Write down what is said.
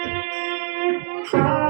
Thank you.